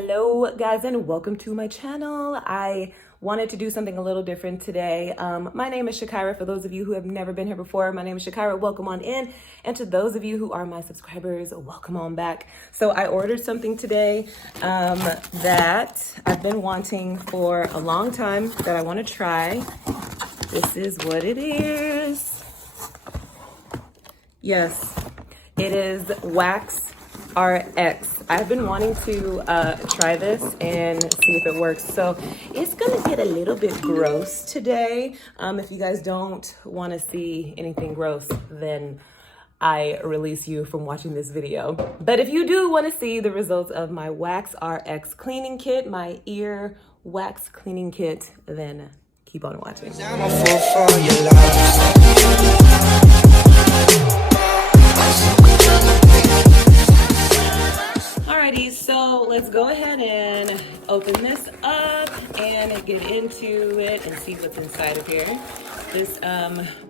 Hello guys and welcome to my channel. I wanted to do something a little different today. My name is Zshakira. For those of you who have never been here before, my name is Zshakira. Welcome on in. And to those of you who are my subscribers, welcome on back. So I ordered something today that I've been wanting for a long time that I want to try. This is what it is. Yes, it is WaxRx. I've been wanting to try this and see if it works. So it's gonna get a little bit gross today. If you guys don't want to see anything gross, then I release you from watching this video. But if you do want to see the results of my WaxRx cleaning kit, my ear wax cleaning kit, then keep on watching. I'm a fool for your love. Alrighty, so let's go ahead and open this up and get into it and see what's inside of here. This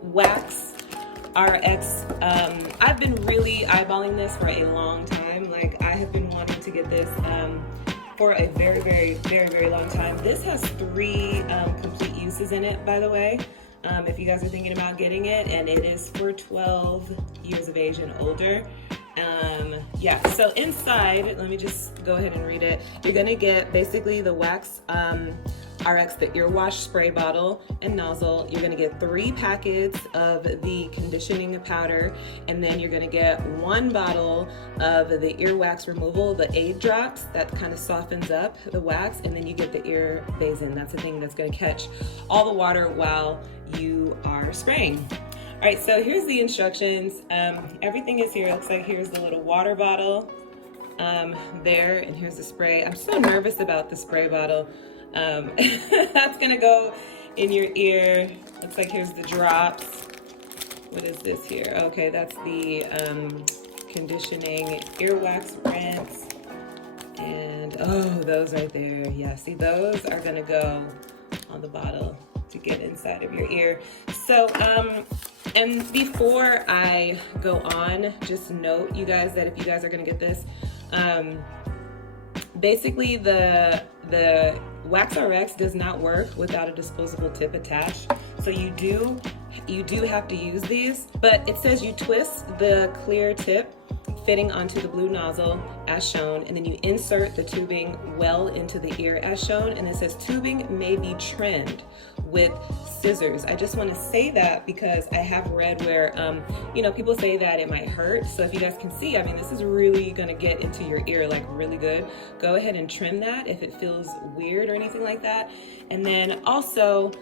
WaxRx, I've been really eyeballing this for a long time. Like, I have been wanting to get this for a very long time. This has 3 complete uses in it, by the way. If you guys are thinking about getting it, and it is for 12 years of age and older. Yeah, so inside, let me just go ahead and read it. You're gonna get basically the WaxRx, the ear wash spray bottle and nozzle. You're gonna get 3 packets of the conditioning powder, and then you're gonna get 1 bottle of the earwax removal, the aid drops that kind of softens up the wax, and then you get the ear basin. That's the thing that's gonna catch all the water while you are spraying. All right, so here's the instructions. Everything is here. It looks like here's the little water bottle there, and here's the spray. I'm so nervous about the spray bottle. That's gonna go in your ear. Looks like here's the drops. What is this here? Okay, that's the conditioning earwax rinse. And oh, those right there. Yeah, see, those are gonna go on the bottle to get inside of your ear. So, and before I go on, just note, you guys, that if you guys are gonna get this, basically the WaxRx does not work without a disposable tip attached. So you do have to use these, but it says you twist the clear tip fitting onto the blue nozzle as shown, and then you insert the tubing well into the ear as shown, and it says tubing may be trimmed with scissors. I just want to say that because I have read where you know, people say that it might hurt. So if you guys can see, I mean, this is really gonna get into your ear like really good. Go ahead and trim that if it feels weird or anything like that. And then also,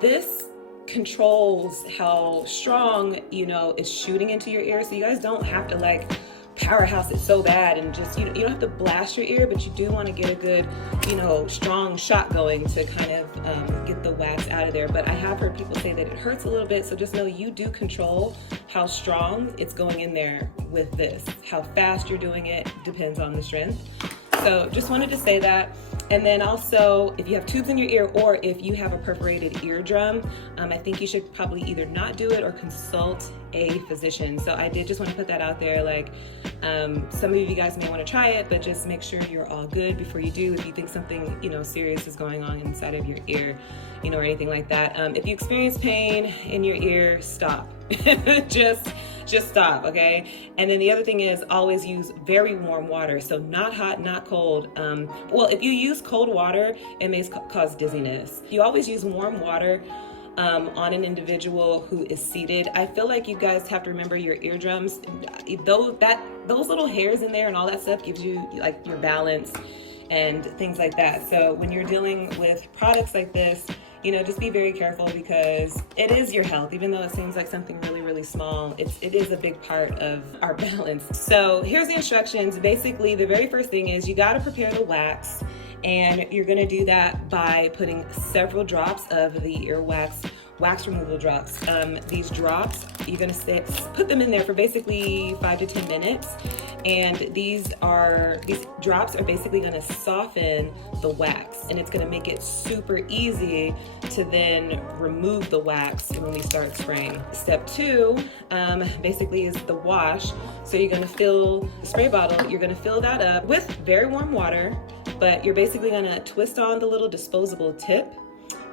this controls how strong, you know, it's shooting into your ear, so you guys don't have to like powerhouse it so bad and just, you know, you don't have to blast your ear, but you do want to get a good, you know, strong shot going to kind of get the wax out of there. But I have heard people say that it hurts a little bit, so just know you do control how strong it's going in there with this. How fast you're doing it depends on the strength. So just wanted to say that. And then also, if you have tubes in your ear or if you have a perforated eardrum, I think you should probably either not do it or consult a physician. So I did just want to put that out there. Like, some of you guys may want to try it, but just make sure you're all good before you do. If you think something, you know, serious is going on inside of your ear, you know, or anything like that. If you experience pain in your ear, stop. just stop, okay? And then the other thing is, always use very warm water. So not hot, not cold. Well, if you use cold water, it may cause dizziness. You always use warm water on an individual who is seated. I feel like you guys have to remember your eardrums. Those little hairs in there and all that stuff gives you like your balance and things like that. So when you're dealing with products like this, you know, just be very careful because it is your health. Even though it seems like something really small, it is a big part of our balance. So here's the instructions. Basically, the very first thing is you got to prepare the wax, and you're going to do that by putting several drops of the earwax wax removal drops. These drops, you're going to put them in there for basically 5 to 10 minutes. And these drops are basically going to soften the wax, and it's going to make it super easy to then remove the wax when we start spraying. Step 2 basically is the wash. So you're going to fill the spray bottle, you're going to fill that up with very warm water, but you're basically gonna twist on the little disposable tip.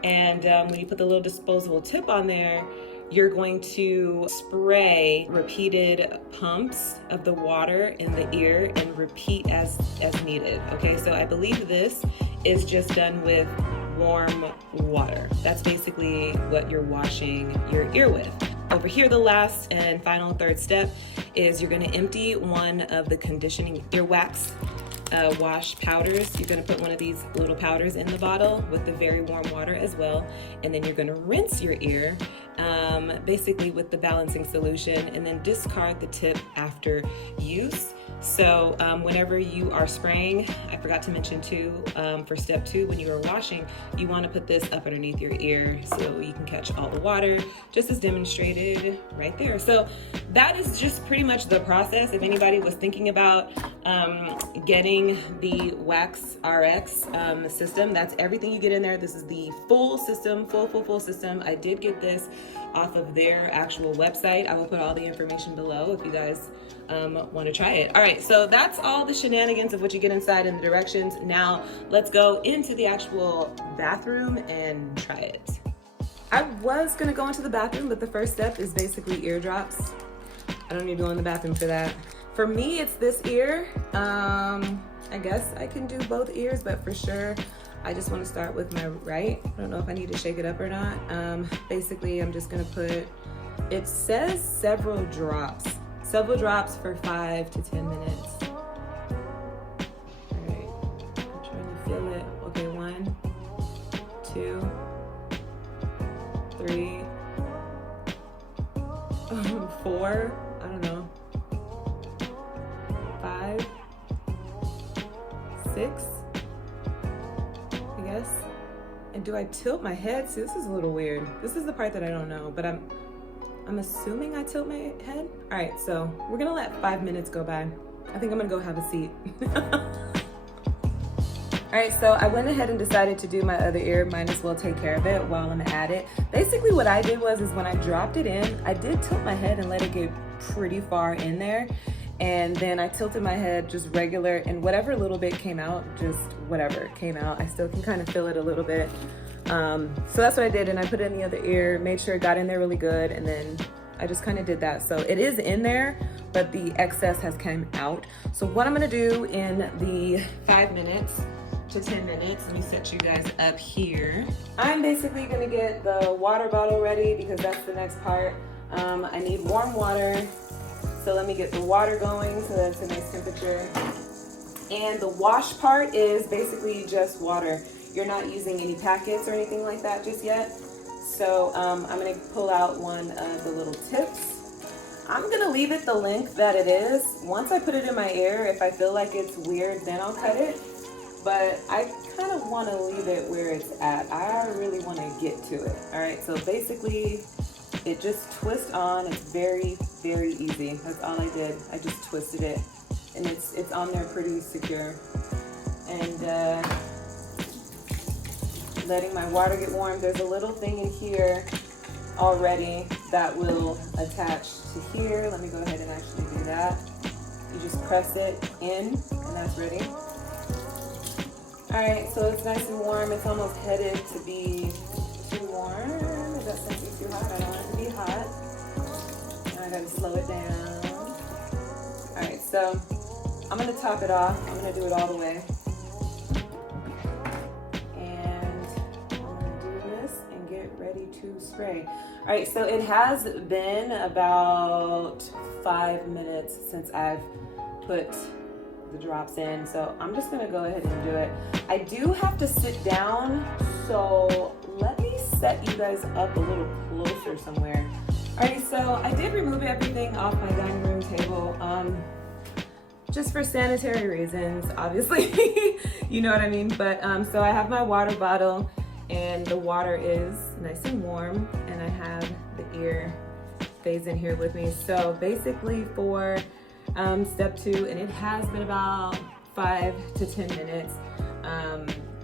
And when you put the little disposable tip on there, you're going to spray repeated pumps of the water in the ear and repeat as needed. Okay, so I believe this is just done with warm water. That's basically what you're washing your ear with. Over here, the last and final third step is you're gonna empty one of the conditioning Earwax wash powders. You're gonna put one of these little powders in the bottle with the very warm water as well. And then you're gonna rinse your ear basically with the balancing solution, and then discard the tip after use. So whenever you are spraying, I forgot to mention too, for step 2, when you are washing, you want to put this up underneath your ear so you can catch all the water, just as demonstrated right there. So that is just pretty much the process. If anybody was thinking about getting the WaxRx system, that's everything you get in there. This is the full system, full system. I did get this off of their actual website. I will put all the information below if you guys want to try it. All right, so that's all the shenanigans of what you get inside and the directions. Now let's go into the actual bathroom and try it. I was gonna go into the bathroom, but the first step is basically eardrops. I don't need to go in the bathroom for that. For me, it's this ear. I guess I can do both ears, but for sure, I just want to start with my right. I don't know if I need to shake it up or not. Basically, I'm just gonna put, it says several drops for 5 to 10 minutes. All right, I'm trying to feel it. Okay, 1, 2, 3, 4, I don't know, 5, 6, I guess. And do I tilt my head? See, this is a little weird. This is the part that I don't know, but I'm assuming I tilt my head. All right, so we're gonna let 5 minutes go by. I think I'm gonna go have a seat. All right, so I went ahead and decided to do my other ear. Might as well take care of it while I'm at it. Basically what I did was when I dropped it in, I did tilt my head and let it get pretty far in there. And then I tilted my head just regular, and whatever little bit came out, just whatever came out. I still can kind of feel it a little bit. So that's what I did, and I put it in the other ear, made sure it got in there really good, and then I just kind of did that. So it is in there, but the excess has come out. So what I'm gonna do in the 5 minutes to 10 minutes, let me set you guys up here. I'm basically gonna get the water bottle ready because that's the next part. I need warm water. So let me get the water going so that's a nice temperature. And the wash part is basically just water. You're not using any packets or anything like that just yet. So I'm gonna pull out one of the little tips. I'm gonna leave it the length that it is. Once I put it in my ear, if I feel like it's weird, then I'll cut it. But I kind of wanna leave it where it's at. I really wanna get to it. All right, so basically it just twists on. It's very, very easy. That's all I did. I just twisted it, and it's on there pretty secure. And letting my water get warm. There's a little thing in here already that will attach to here. Let me go ahead and actually do that. You just press it in, and that's ready. All right, so it's nice and warm. It's almost headed to be too warm. Is that something too hot? I don't want it to be hot. Now I gotta slow it down. All right, so I'm gonna top it off. I'm gonna do it all the way. And I'm gonna do this and get ready to spray. All right, so it has been about 5 minutes since I've put the drops in, so I'm just gonna go ahead and do it. I do have to sit down, so let me set you guys up a little closer somewhere. Alright, so I did remove everything off my dining room table, just for sanitary reasons, obviously. You know what I mean? But so I have my water bottle, and the water is nice and warm, and I have the ear stays in here with me. So basically for step 2, and it has been about 5 to 10 minutes.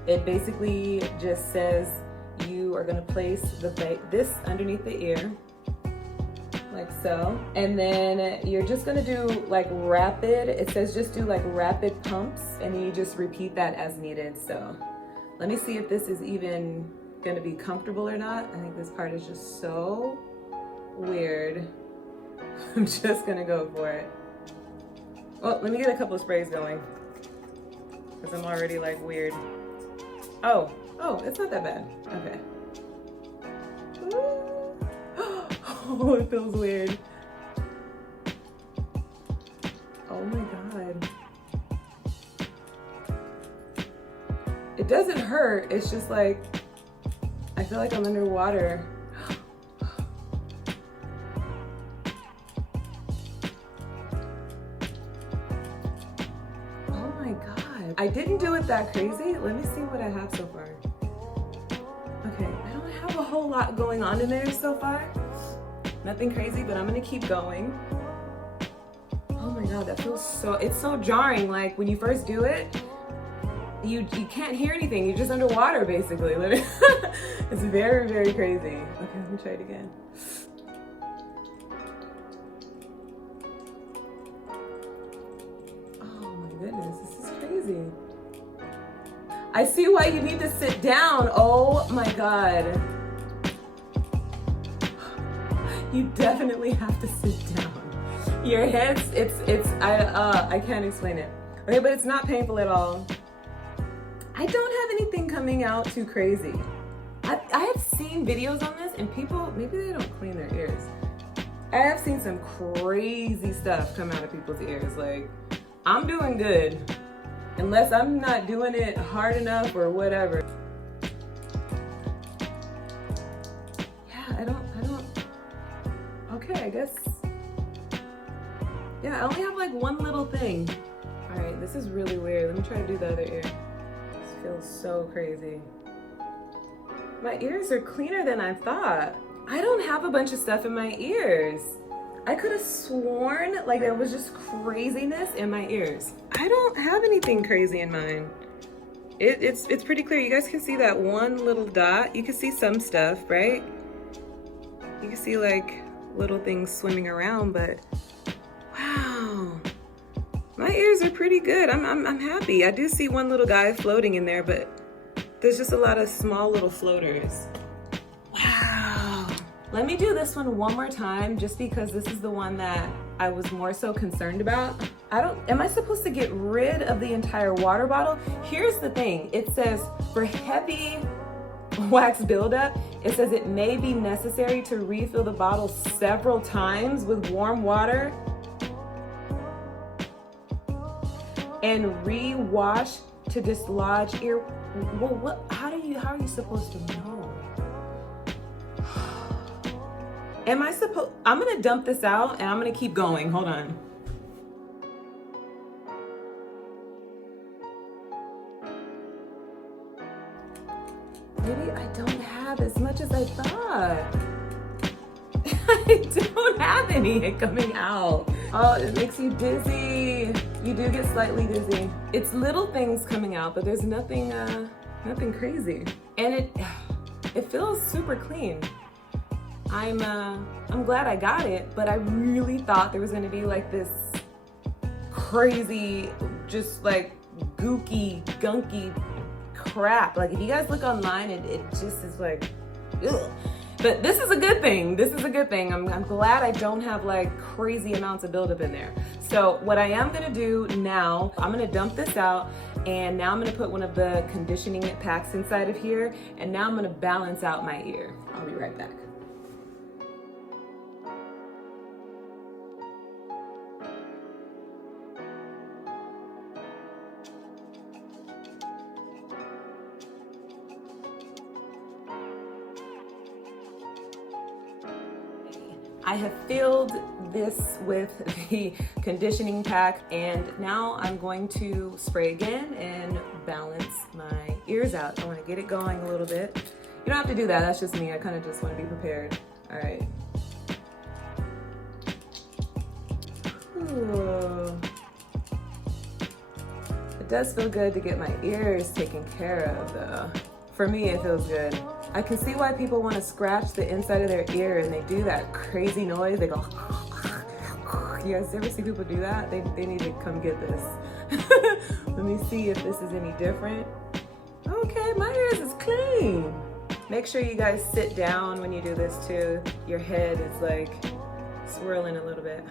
It basically just says you are going to place this underneath the ear like so. And then you're just gonna do like rapid, it says just do like rapid pumps, and then you just repeat that as needed. So let me see if this is even gonna be comfortable or not. I think this part is just so weird. I'm just gonna go for it. Oh, let me get a couple of sprays going, because I'm already like weird. Oh, it's not that bad. Okay. Oh, it feels weird. Oh my God. It doesn't hurt, it's just like, I feel like I'm underwater. Oh my God. I didn't do it that crazy. Let me see what I have so far. Okay, I don't have a whole lot going on in there so far. Nothing crazy, but I'm gonna keep going. Oh my God, that feels so, it's so jarring. Like when you first do it, you can't hear anything. You're just underwater basically. It's very, very crazy. Okay, let me try it again. Oh my goodness, this is crazy. I see why you need to sit down. Oh my God. You definitely have to sit down. Your head's, I can't explain it. Okay, but it's not painful at all. I don't have anything coming out too crazy. I have seen videos on this and people, maybe they don't clean their ears. I have seen some crazy stuff come out of people's ears. Like, I'm doing good. Unless I'm not doing it hard enough or whatever. Yeah, I don't, okay, I guess. Yeah, I only have like one little thing. All right, this is really weird. Let me try to do the other ear. This feels so crazy. My ears are cleaner than I thought. I don't have a bunch of stuff in my ears. I could have sworn like there was just craziness in my ears. I don't have anything crazy in mine. It's pretty clear. You guys can see that one little dot. You can see some stuff, right? You can see like little things swimming around, but wow. My ears are pretty good. I'm happy. I do see one little guy floating in there, but there's just a lot of small little floaters. Wow. Let me do this one more time, just because this is the one that I was more so concerned about. Am I supposed to get rid of the entire water bottle? Here's the thing. It says for heavy wax buildup, it says it may be necessary to refill the bottle several times with warm water and re-wash to dislodge ear. Well, how are you supposed to know? I'm gonna dump this out and I'm gonna keep going. Hold on. Maybe I don't have as much as I thought. I don't have any coming out. Oh, it makes you dizzy. You do get slightly dizzy. It's little things coming out, but there's nothing crazy. And it feels super clean. I'm glad I got it, but I really thought there was gonna be like this crazy, just like gooky, gunky crap. Like if you guys look online, it just is like, ugh. But this is a good thing. This is a good thing. I'm glad I don't have like crazy amounts of buildup in there. So what I am gonna do now, I'm gonna dump this out, and now I'm gonna put one of the conditioning packs inside of here, and now I'm gonna balance out my ear. I'll be right back. I have filled this with the conditioning pack, and now I'm going to spray again and balance my ears out. I want to get it going a little bit. You don't have to do that, that's just me. I kind of just want to be prepared. All right. Ooh. It does feel good to get my ears taken care of though. For me, it feels good. I can see why people want to scratch the inside of their ear and they do that crazy noise. They go, you guys ever see people do that? They need to come get this. Let me see if this is any different. Okay, my ears is clean. Make sure you guys sit down when you do this too. Your head is like swirling a little bit.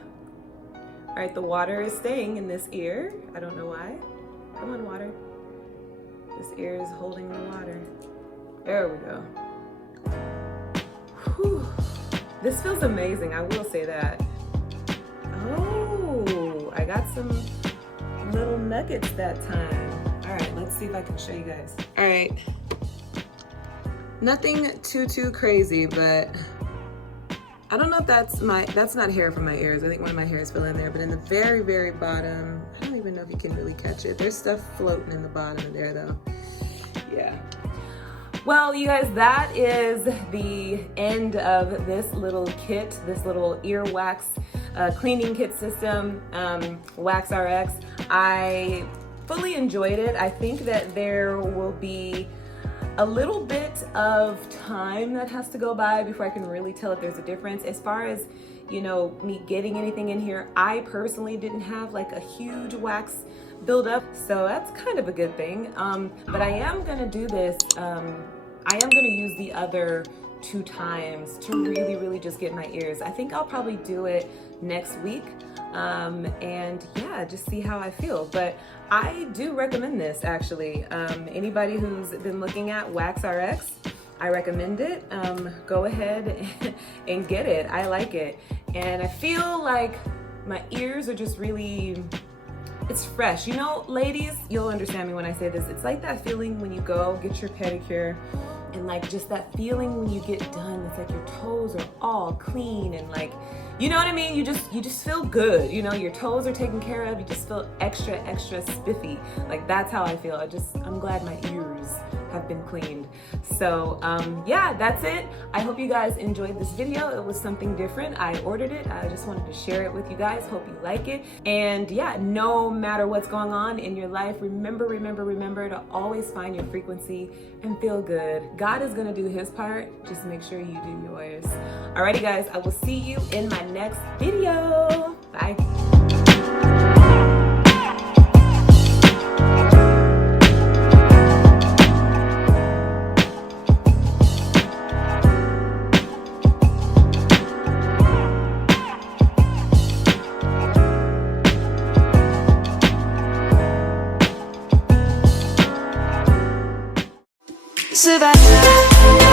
All right, the water is staying in this ear. I don't know why. Come on, water. This ear is holding the water. There we go. Whew. This feels amazing, I will say that. Oh, I got some little nuggets that time. All right, let's see if I can show you guys. All right, nothing too crazy, but I don't know if that's not hair from my ears. I think one of my hairs fell in there, but in the very bottom, I don't even know if you can really catch it. There's stuff floating in the bottom of there though. Yeah. Well, you guys, that is the end of this little kit, this little earwax cleaning kit system, WaxRx. I fully enjoyed it. I think that there will be a little bit of time that has to go by before I can really tell if there's a difference. As far as, you know, me getting anything in here, I personally didn't have like a huge wax buildup, so that's kind of a good thing. But I am gonna do this, I am gonna use the other 2 times to really just get my ears. I think I'll probably do it next week, and yeah, just see how I feel. But I do recommend this actually. Anybody who's been looking at WaxRx, I recommend it. Go ahead and get it. I like it. And I feel like my ears are just really, it's fresh. You know, ladies, you'll understand me when I say this. It's like that feeling when you go get your pedicure and like just that feeling when you get done. It's like your toes are all clean and like, you know what I mean? You just feel good. You know, your toes are taken care of. You just feel extra spiffy. Like that's how I feel. I'm glad my ears have been cleaned. So yeah, that's it. I hope you guys enjoyed this video. It was something different. I ordered it. I just wanted to share it with you guys. Hope you like it. And yeah, no matter what's going on in your life, remember to always find your frequency and feel good. God is gonna do his part. Just make sure you do yours. Alrighty guys, I will see you in my next video. Bye. Survive.